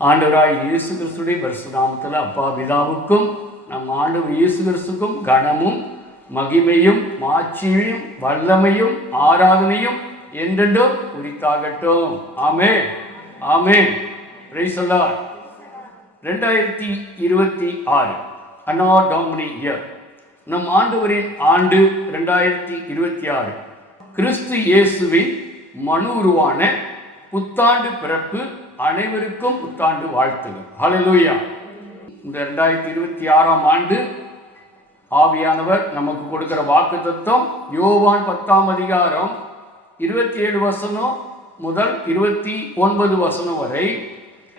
ஆண்டவராய் இயேசு கிறிஸ்துடைய பரிசுநாமத்தில் அப்பா பிதாவுக்கும் நம் ஆண்டவர் இயேசு கிறிஸ்துக்கும் கனமும் மகிமையும் மாட்சியும் வல்லமையும் ஆராதனையும் என்றென்றும் குறித்தாகட்டும் ஆமே ஆமே பிரைசல்லார் ரெண்டாயிரத்தி இருபத்தி ஆறு அண்ணா டாமினி இயர் நம் ஆண்டவரின் ஆண்டு ரெண்டாயிரத்தி இருபத்தி ஆறு. கிறிஸ்து இயேசுவின் மனு உருவான புத்தாண்டு பிறப்பு அனைவருக்கும் புத்தாண்டு வாழ்த்துகள். ஹலலூயா இந்த ரெண்டாயிரத்தி இருபத்தி ஆறாம் ஆண்டு ஆவியானவர் நமக்கு கொடுக்கிற வாக்கு தத்துவம் யோவான் பத்தாம் அதிகாரம் இருபத்தி ஏழு வசனம் முதல் இருபத்தி ஒன்பது வசனம் வரை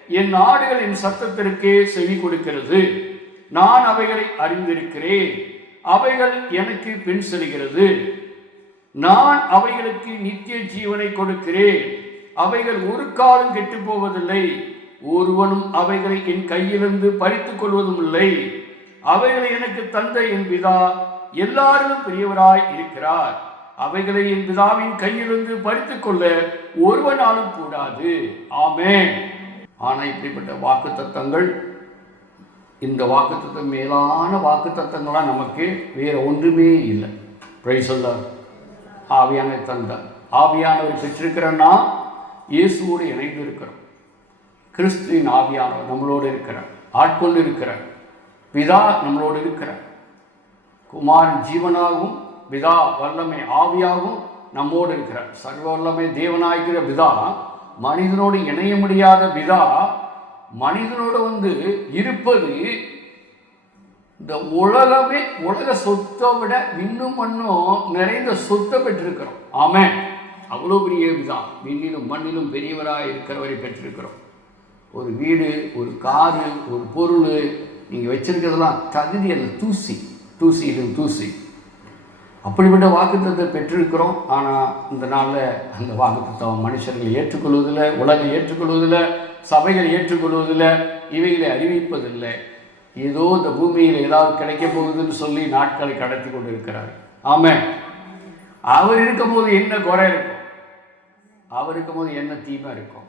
என் நாடுகளின் சத்தத்திற்கே செவி கொடுக்கிறது. நான் அவைகளை அறிந்திருக்கிறேன். அவைகள் எனக்கு பின் செல்கிறது. நான் அவைகளுக்கு நித்திய ஜீவனை கொடுக்கிறேன். அவைகள் ஒரு காலம் கெட்டு போவதில்லை ஒருவனும் அவைகளை என் கையிலிருந்து பறித்துக் கொள்வதும் இல்லை அவைகளை எனக்கு தந்த என் பிதா எல்லாரிலும் பெரியவராய் இருக்கிறார். அவைகளை என் பிதாவின் கையிலிருந்து பறித்துக் கொள்ள ஒருவனாலும் கூடாது. ஆமே ஆனால் இப்படிப்பட்ட வாக்கு தத்தங்கள் இந்த வாக்கு தத்தம் மேலான வாக்கு தத்தங்களாக நமக்கு வேற ஒன்றுமே இல்லை. பிரைசல்லார் ஆவியான தந்த ஆவியானவர் பெற்றிருக்கிறன்னா இயேசுவோடு இணைந்து இருக்கிறோம். கிறிஸ்துவின் ஆவியானவர் நம்மளோடு இருக்கிறார். ஆட்கொண்டு இருக்கிறார் பிதா நம்மளோடு இருக்கிறார். குமாரன் ஜீவனாகவும் பிதா வல்லமை ஆவியாகவும் நம்மோடு இருக்கிறார். சர்வ வல்லமை தேவனாகிற பிதா மனிதனோடு இணைய முடியாத பிதா மனிதனோடு வந்து இருப்பது இந்த உலகமே உலக சொத்தை விட இன்னும் இன்னும் நிறைந்த சொத்தை பெற்றிருக்கிறோம். ஆமாம் அவ்வளோ பெரிய இதுதான் விண்ணிலும் மண்ணிலும் பெரியவராக இருக்கிறவரை பெற்றிருக்கிறோம். ஒரு வீடு ஒரு காரு ஒரு பொருள் நீங்கள் வச்சிருக்கிறதெல்லாம் தகுதி அந்த தூசி. தூசி இது தூசி. அப்படிப்பட்ட வாக்குத்தத்தை பெற்றிருக்கிறோம். ஆனால் இந்த நாளில் அந்த வாக்குத்தத்தம் மனுஷர்கள் ஏற்றுக்கொள்வதில் உலகம் ஏற்றுக்கொள்வதில் சபைகள் ஏற்றுக்கொள்வதில்லை இவைகளை அறிவிப்பதில்லை. ஏதோ இந்த பூமியில் ஏதாவது கிடைக்க போகுதுன்னு சொல்லி நாட்களை கடத்தி கொண்டு இருக்கிறார் ஆமாம் அவர் இருக்கும்போது என்ன குறை இருக்கு அவர் இருக்கும்போது என்ன தீமை இருக்கும்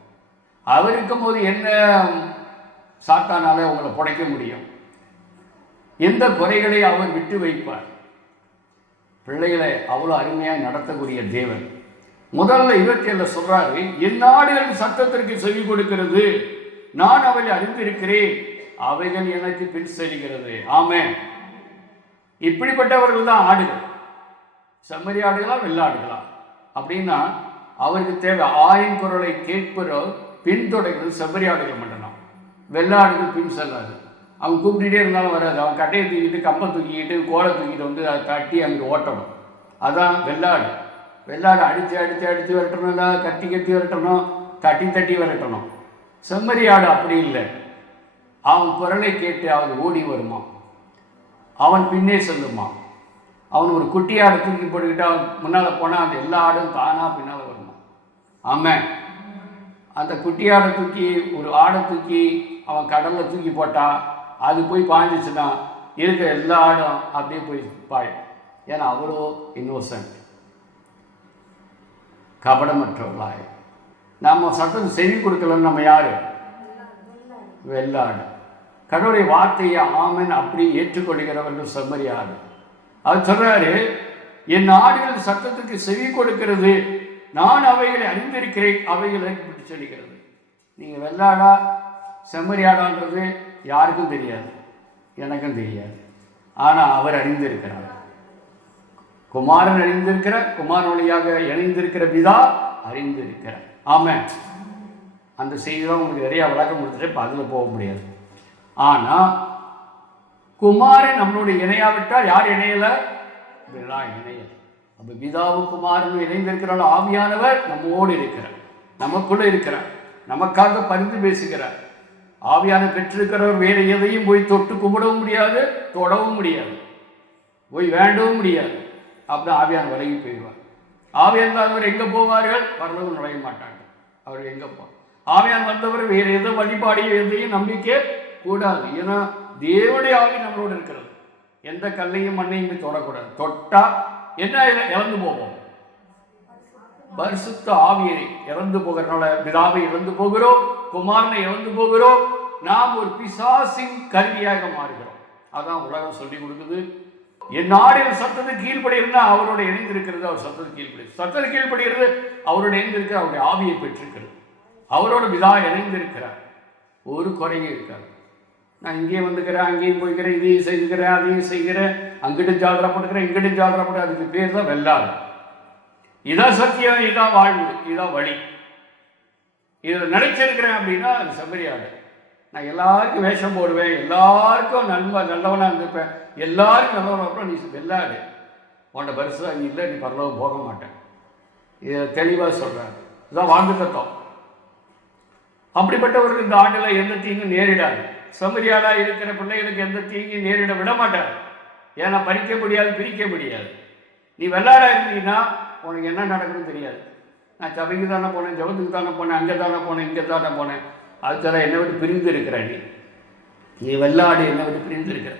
அவர் இருக்கும்போது என்ன சாத்தானால உங்களை புடைக்க முடியும் எந்த குறைகளை அவர் விட்டு வைப்பார். பிள்ளைகளை அவ்வளோ அருமையாக நடத்தக்கூடிய தேவன். முதல்ல இருபத்தி ஏழில் சொல்கிறாரு என் நாடுகளின் சத்தத்திற்கு செவி கொடுக்கிறது நான் அவளை அறிந்திருக்கிறேன் அவைகள் எனக்கு பின் செல்கிறது. ஆமே. இப்படிப்பட்டவர்கள் தான் ஆடுகள். செம்மறி ஆடுகளா வெள்ளாடுகளா அப்படின்னா அவருக்கு தேவை ஆயின் குரலை கேட்பதோ பின்தொடர்கிறது செவ்வரியாடுகள் மட்டும்தான். வெள்ளாடுகள் பின் செல்லாது. அவன் கூப்பிட்டுட்டே இருந்தாலும் வராது. அவன் கட்டையை தூக்கிட்டு கம்பை தூக்கிட்டு கோலை தூக்கிட்டு வந்து அதை தட்டி அங்கே ஓட்டணும். அதான் வெள்ளாடு வெள்ளாடு அடித்து அடித்து அடித்து விரட்டணும்ல கத்தி கத்தி விரட்டணும். தட்டி தட்டி விரட்டணும். செம்மறி ஆடு அப்படி இல்லை. அவன் குரலை கேட்டு அவன் ஓடி வருமா? அவன் பின்னே செல்லுமா? அவன் ஒரு குட்டி தூக்கி போட்டுக்கிட்டு அவன் முன்னால் போனால் அந்த எல்லா ஆடும் தானாக பின்னால் வரும். ஆமாம் அந்த குட்டியாரை தூக்கி ஒரு ஆடை தூக்கி அவன் கடலில் தூக்கி போட்டான் அது போய் பாய்ஞ்சிச்சுன்னா இருக்கிற எல்லா ஆடும் அப்படியே போய் பாயும். ஏன்னா அவ்வளோ இன்னோசன்ட் கபடமற்றவர்களாய் நம்ம சட்டம் செவி கொடுக்கலன்னு நம்ம யார்? வெள்ளாடு. கடவுளுடைய வார்த்தையை ஆமன் அப்படி ஏற்றுக்கொள்கிறவர்கள் செம்மறியாடு. அவர் சொல்கிறாரு என் ஆடுகள் சட்டத்துக்கு செவி கொடுக்கிறது நான் அவைகளை அறிந்திருக்கிறேன் அவைகளை விட்டு சொல்லுகிறது. நீங்கள் வெள்ளாடா செம்மறியாடான்றது யாருக்கும் தெரியாது எனக்கும் தெரியாது. ஆனால் அவர் அறிந்திருக்கிறார். குமாரன் அறிந்திருக்கிற குமாரன் வழியாக இணைந்திருக்கிற பிதா அறிந்திருக்கிறார். ஆமாம் அந்த செய்தி தான் உங்களுக்கு நிறையா விளக்கம் கொடுத்துட்டு இப்போ அதில் போக முடியாது. ஆனால் குமாரன் நம்மளுடைய இணையாவிட்டால் யார் இணையலை? பிதா இணையலை. நம்ம பிதாவும் குமாரனும் இணைந்திருக்கிறாலும் ஆவியானவர் நம்மோடு இருக்கிறார் நமக்குள்ளே இருக்கிறார் நமக்காக பரிந்து பேசுகிறார். ஆவியான பெற்றிருக்கிறவர் வேறு எதையும் போய் தொட்டு கும்பிடவும் முடியாது தொடவும் முடியாது போய் வேண்டவும் முடியாது. அப்படின்னு ஆவியான விலகி போயிடுவார். ஆவியான் எங்கே போவார்கள்? வரலவும் நுழைய மாட்டாங்க அவர் எங்கே போ ஆவியான் வந்தவர் வேறு எதோ வழிபாடையும் எதையும் நம்பிக்கை கூடாது. ஏன்னா தேவனுடைய ஆவி நம்மளோடு இருக்கிறது. எந்த கல்லையும் மண்ணையும் தொடக்கூடாது. தொட்டால் என்ன இறந்து போவோம்? பரிசுத்த ஆவியை இறந்து போகிறனால பிதாவை இறந்து போகிறோம் குமாரனை இறந்து போகிறோம். நாம் ஒரு பிசாசின் கருவியாக மாறுகிறோம். அதான் உலகம் சொல்லி கொடுக்குது. என் நாடில் சத்தத்துக்கு கீழ்ப்படுகிறதா அவரோட இணைந்திருக்கிறது அவர் சத்தத்துக்கு கீழ்ப்படி சத்தத்துக்கு கீழ்ப்படுகிறது அவரோட இணைந்திருக்கிற அவருடைய ஆவியை பெற்றிருக்கிறது. அவரோட பிதா இணைந்திருக்கிறார். ஒரு குறையும் இருக்காது. நான் இங்கேயும் வந்துக்கிறேன் அங்கேயும் போய்க்கிறேன் இதையும் செய்துக்கிறேன் அதையும் செய்கிறேன். அங்கிட்டும் ஜாலரா போட்டுக்கிறேன் இங்கிட்டும் ஜாலரா போட்டு அதுக்கு பேர் தான் வெள்ளாடு இதான் சத்தியம் இதான் வாழ்வு இதான் வழி. இதில் நினைச்சிருக்கிறேன் அப்படின்னா அது செம்மறியாது. நான் எல்லாருக்கும் வேஷம் போடுவேன் எல்லாருக்கும் நண்ப நல்லவனாக இருந்திருப்பேன் எல்லாருக்கும் நல்லவனாக அப்புறம் நீ வெள்ளாடு உன்னை பரிசு நீ இல்லை நீ பரலோகம் போக மாட்டேன். இதை தெளிவாக சொல்கிறேன் இதுதான் வாழ்ந்து தத்துவம் அப்படிப்பட்டவருக்கு இந்த ஆண்டில் எந்த தீங்கும் நேரிடாது. செம்மறியாளாக இருக்கிற பிள்ளைகளுக்கு எந்த தீங்கும் நேரிட விட மாட்டார். ஏன்னா பறிக்க முடியாது பிரிக்க முடியாது. நீ வெள்ளாடா இருந்தீங்கன்னா உனக்கு என்ன நடக்குதுன்னு தெரியாது. நான் சபைக்கு தானே போனேன் ஜபத்துக்கு தானே போனேன் அங்கே தானே போனேன் இங்கே தானே போனேன். அது தர என்னை விட்டு பிரிந்து இருக்கிற நீ. நீ வெள்ளாடு என்னை விட்டு பிரிந்து இருக்கிற.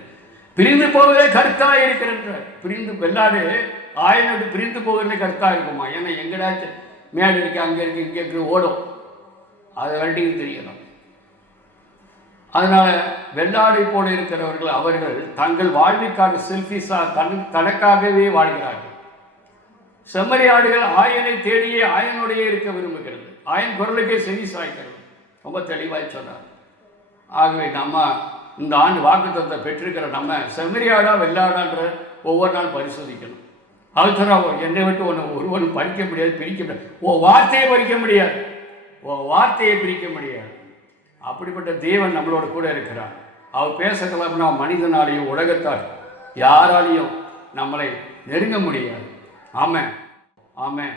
பிரிந்து போவதே கருத்தாக இருக்கிறன்ற பிரிந்து வெள்ளாடு ஆயனை விட்டு பிரிந்து போகிறதே கருத்தாக இருக்குமா? ஏன்னா எங்கடாச்சும் மேடு இருக்கு அங்கே இருக்கு இங்கே இருக்கு ஓடும். அதை வண்டிக்கு தெரியணும். அதனால் வெள்ளாடை போல இருக்கிறவர்கள் அவர்கள் தங்கள் வாழ்விற்காக செல்ஃபிஸாக தன் தனக்காகவே வாழ்கிறார்கள். செம்மறி ஆடுகள் ஆயனை தேடியே ஆயனுடைய இருக்க விரும்புகிறது. ஆயன் குரலுக்கே செவி சாய்க்கிறது. ரொம்ப தெளிவாய் சொன்னார். ஆகவே நம்ம இந்த ஆண்டு வாக்குத்தத்தை பெற்றிருக்கிற நம்ம செம்மறியாடா வெள்ளாடான்ற ஒவ்வொரு நாள் பரிசோதிக்கணும். அது சொன்னா என்னை விட்டு ஒன்று ஒருவனும் பறிக்க முடியாது பிரிக்க முடியாது. ஓ வார்த்தையை பறிக்க முடியாது. ஓ வார்த்தையை பிரிக்க முடியாது. அப்படிப்பட்ட தேவன் நம்மளோட கூட இருக்கிறார். அவர் பேசக்கலாம்னா மனிதனாலேயும் உலகத்தால் யாராலையும் நம்மளை நெருங்க முடியாது. ஆமாம் ஆமாம்